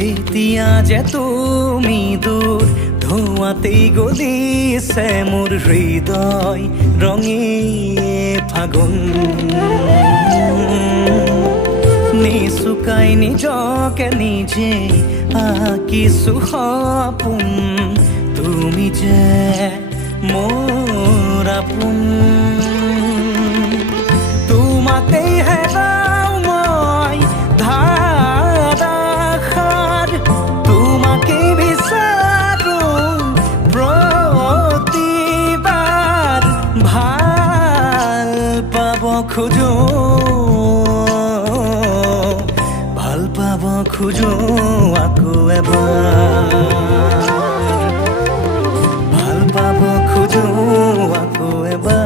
এতিয়া যে তুমি দূৰ ধোঁৱাতেই গলিছে মোৰ হৃদয় ৰঙী ফাগুন নিচুকাই নিজকে নিজে আঁকিছো সপোন তুমি যে মোৰ আপোন তোমাতেই হেৰাও মই ধাৰাসাৰ তোমাকেই বিচাৰো প্ৰতিবাৰ ভাল পাব খোজো খোজো আকৌ এবাৰ ভাল পাব খোজো আকৌ এবাৰ